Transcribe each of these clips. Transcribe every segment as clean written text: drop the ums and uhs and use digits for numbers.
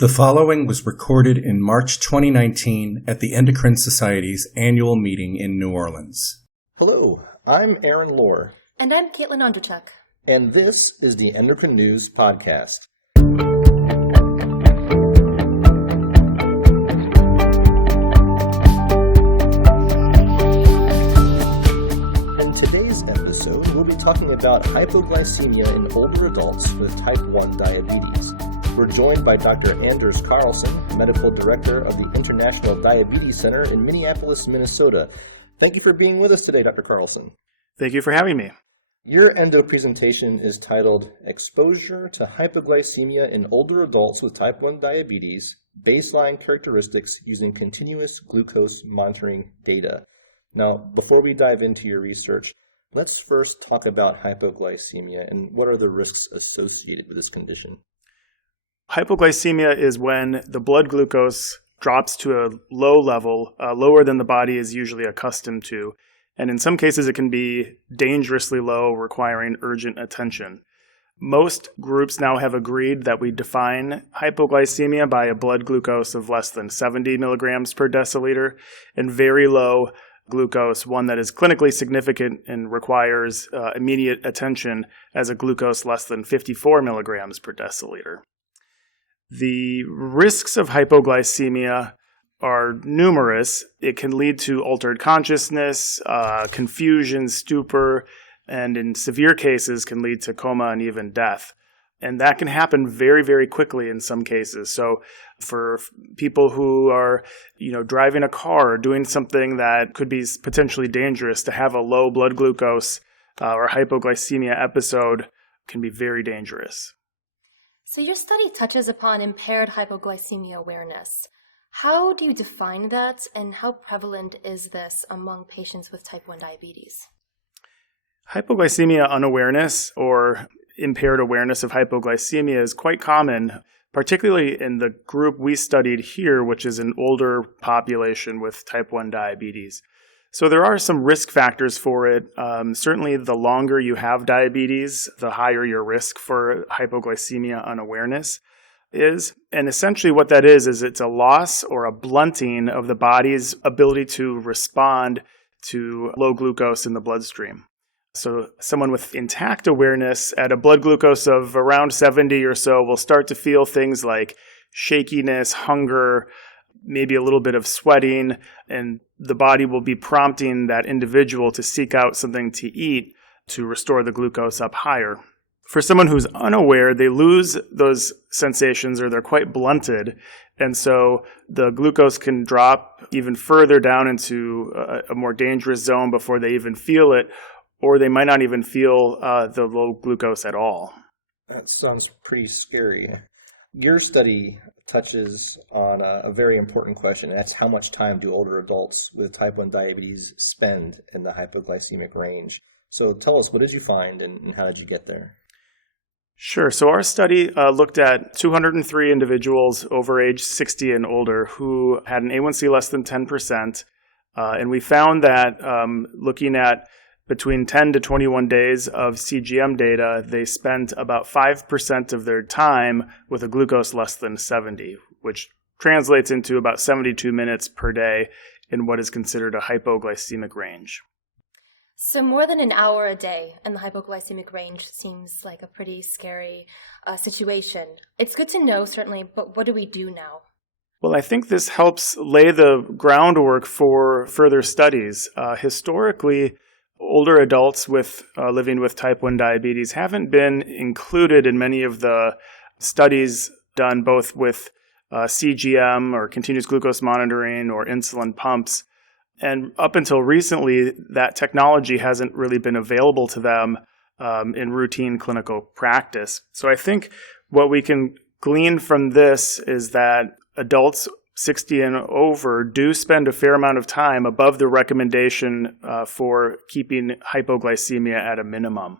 The following was recorded in March 2019 at the Endocrine Society's annual meeting in New Orleans. Hello, I'm Aaron Lohr. And I'm Caitlin Onderchuk. And this is the Endocrine News Podcast. In today's episode, we'll be talking about hypoglycemia in older adults with type 1 diabetes. We're joined by Dr. Anders Carlson, Medical Director of the International Diabetes Center in Minneapolis, Minnesota. Thank you for being with us today, Dr. Carlson. Thank you for having me. Your endo presentation is titled Exposure to Hypoglycemia in Older Adults with Type 1 Diabetes, Baseline Characteristics Using Continuous Glucose Monitoring Data. Now, before we dive into your research, let's first talk about hypoglycemia and what are the risks associated with this condition. Hypoglycemia is when the blood glucose drops to a low level, lower than the body is usually accustomed to. And in some cases, it can be dangerously low, requiring urgent attention. Most groups now have agreed that we define hypoglycemia by a blood glucose of less than 70 milligrams per deciliter, and very low glucose, one that is clinically significant and requires immediate attention, as a glucose less than 54 milligrams per deciliter. The risks of hypoglycemia are numerous. It can lead to altered consciousness, confusion, stupor, and in severe cases can lead to coma and even death. And that can happen very, very quickly in some cases. So for people who are, driving a car or doing something that could be potentially dangerous, to have a low blood glucose or hypoglycemia episode can be very dangerous. So your study touches upon impaired hypoglycemia awareness. How do you define that, and how prevalent is this among patients with type 1 diabetes? Hypoglycemia unawareness or impaired awareness of hypoglycemia is quite common, particularly in the group we studied here, which is an older population with type 1 diabetes. So there are some risk factors for it. Certainly, the longer you have diabetes, the higher your risk for hypoglycemia unawareness is. And essentially what that is it's a loss or a blunting of the body's ability to respond to low glucose in the bloodstream. So someone with intact awareness at a blood glucose of around 70 or so will start to feel things like shakiness, hunger, maybe a little bit of sweating, and the body will be prompting that individual to seek out something to eat to restore the glucose up higher. For someone who's unaware, they lose those sensations or they're quite blunted, and so the glucose can drop even further down into a more dangerous zone before they even feel it, or they might not even feel the low glucose at all. That sounds pretty scary. Your study touches on a very important question, and that's how much time do older adults with type 1 diabetes spend in the hypoglycemic range? So tell us, what did you find and how did you get there? Sure. So our study looked at 203 individuals over age 60 and older who had an A1C less than 10%. And we found that looking at between 10 to 21 days of CGM data, they spent about 5% of their time with a glucose less than 70, which translates into about 72 minutes per day in what is considered a hypoglycemic range. So more than an hour a day in the hypoglycemic range seems like a pretty scary situation. It's good to know, certainly, but what do we do now? Well, I think this helps lay the groundwork for further studies. Historically, older adults living with type 1 diabetes haven't been included in many of the studies done both with CGM or continuous glucose monitoring or insulin pumps. And up until recently, that technology hasn't really been available to them in routine clinical practice. So I think what we can glean from this is that adults 60 and over do spend a fair amount of time above the recommendation for keeping hypoglycemia at a minimum.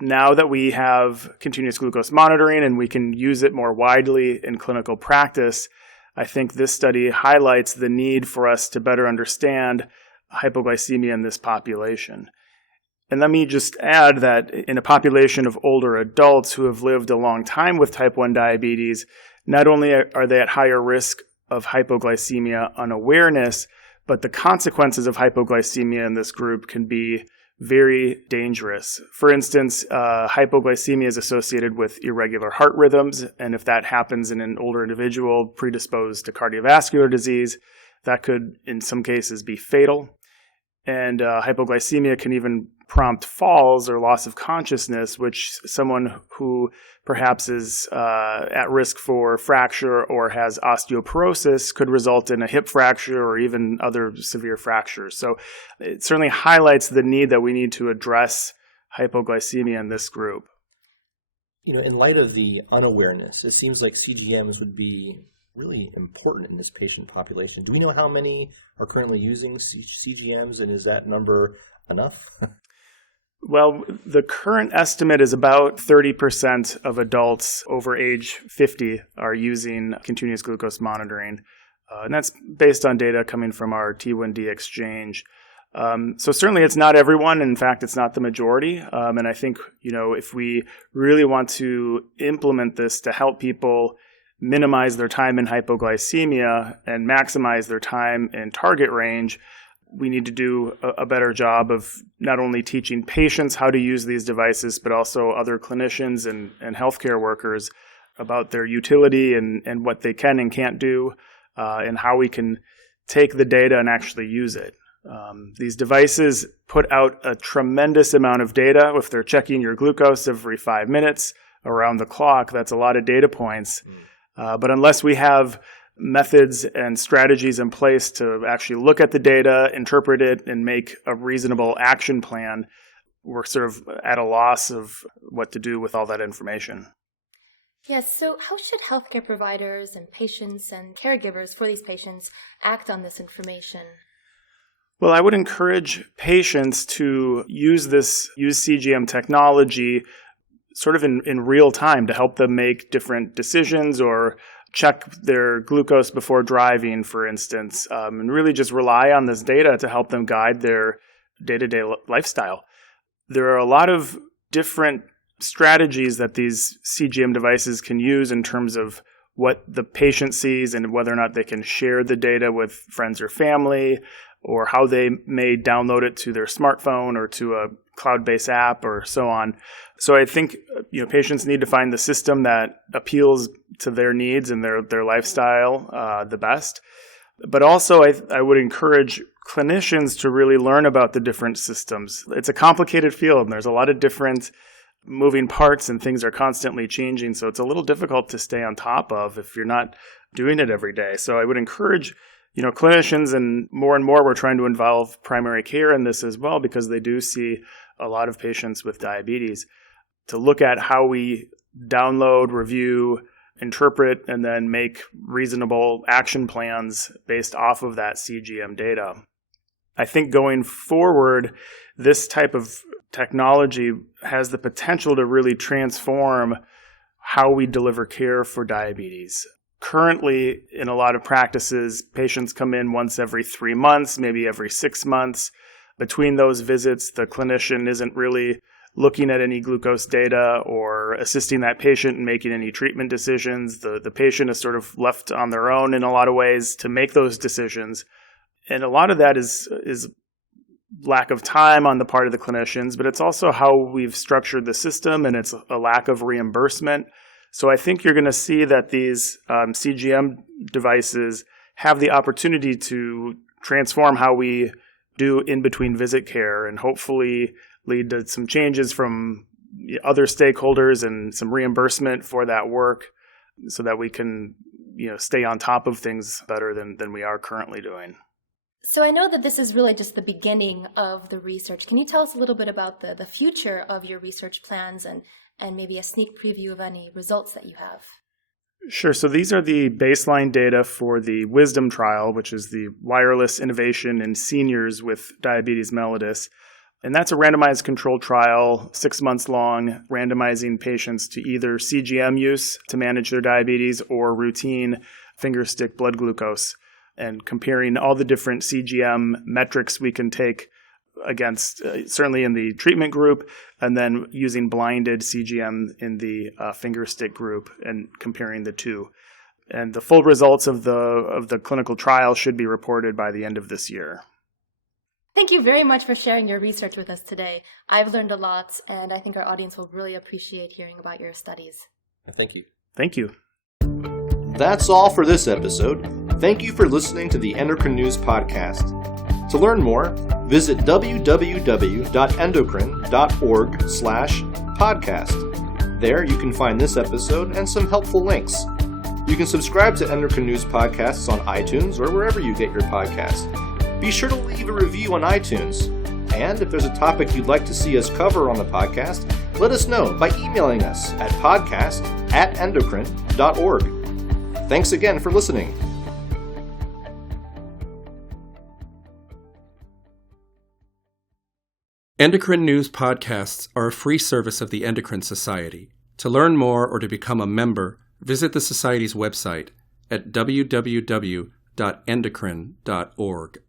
Now that we have continuous glucose monitoring and we can use it more widely in clinical practice, I think this study highlights the need for us to better understand hypoglycemia in this population. And let me just add that in a population of older adults who have lived a long time with type 1 diabetes, not only are they at higher risk of hypoglycemia unawareness, but the consequences of hypoglycemia in this group can be very dangerous. For instance, hypoglycemia is associated with irregular heart rhythms, and if that happens in an older individual predisposed to cardiovascular disease, that could, in some cases, be fatal. And hypoglycemia can even prompt falls or loss of consciousness, which someone who perhaps is at risk for fracture or has osteoporosis could result in a hip fracture or even other severe fractures. So it certainly highlights the need that we need to address hypoglycemia in this group. In light of the unawareness, it seems like CGMs would be really important in this patient population. Do we know how many are currently using CGMs, and is that number enough? Well, the current estimate is about 30% of adults over age 50 are using continuous glucose monitoring. And that's based on data coming from our T1D exchange. So certainly it's not everyone. In fact, it's not the majority. And I think, if we really want to implement this to help people minimize their time in hypoglycemia and maximize their time in target range, we need to do a better job of not only teaching patients how to use these devices, but also other clinicians and healthcare workers about their utility and what they can and can't do, and how we can take the data and actually use it. These devices put out a tremendous amount of data. If they're checking your glucose every 5 minutes around the clock, that's a lot of data points. But unless we have methods and strategies in place to actually look at the data, interpret it, and make a reasonable action plan, we're sort of at a loss of what to do with all that information. Yes, so how should healthcare providers and patients and caregivers for these patients act on this information? Well, I would encourage patients to use CGM technology sort of in real time to help them make different decisions or check their glucose before driving, for instance, and really just rely on this data to help them guide their day-to-day lifestyle. There are a lot of different strategies that these CGM devices can use in terms of what the patient sees and whether or not they can share the data with friends or family, or how they may download it to their smartphone or to a cloud-based app or so on. So I think patients need to find the system that appeals to their needs and their lifestyle the best. But also I would encourage clinicians to really learn about the different systems. It's a complicated field and there's a lot of different moving parts and things are constantly changing. So it's a little difficult to stay on top of if you're not doing it every day. So I would encourage clinicians, and more we're trying to involve primary care in this as well, because they do see a lot of patients with diabetes, to look at how we download, review, interpret, and then make reasonable action plans based off of that CGM data. I think going forward, this type of technology has the potential to really transform how we deliver care for diabetes. Currently, in a lot of practices, patients come in once every 3 months, maybe every 6 months. Between those visits, the clinician isn't really looking at any glucose data or assisting that patient in making any treatment decisions. The patient is sort of left on their own in a lot of ways to make those decisions. And a lot of that is lack of time on the part of the clinicians, but it's also how we've structured the system, and it's a lack of reimbursement. So I think you're going to see that these CGM devices have the opportunity to transform how we do in-between visit care and hopefully lead to some changes from other stakeholders and some reimbursement for that work so that we can stay on top of things better than we are currently doing. So I know that this is really just the beginning of the research. Can you tell us a little bit about the future of your research plans and maybe a sneak preview of any results that you have? Sure. So these are the baseline data for the WISDOM trial, which is the wireless innovation in seniors with diabetes mellitus. And that's a randomized controlled trial, 6 months long, randomizing patients to either CGM use to manage their diabetes or routine finger stick blood glucose, and comparing all the different CGM metrics we can take against, certainly in the treatment group, and then using blinded CGM in the finger stick group and comparing the two. And the full results of the clinical trial should be reported by the end of this year. Thank you very much for sharing your research with us today. I've learned a lot, and I think our audience will really appreciate hearing about your studies. Thank you. Thank you. That's all for this episode. Thank you for listening to the Endocrine News Podcast. To learn more, visit www.endocrine.org/podcast. There you can find this episode and some helpful links. You can subscribe to Endocrine News Podcasts on iTunes or wherever you get your podcasts. Be sure to leave a review on iTunes. And if there's a topic you'd like to see us cover on the podcast, let us know by emailing us at podcast@endocrine.org. Thanks again for listening. Endocrine News Podcasts are a free service of the Endocrine Society. To learn more or to become a member, visit the Society's website at www.endocrine.org.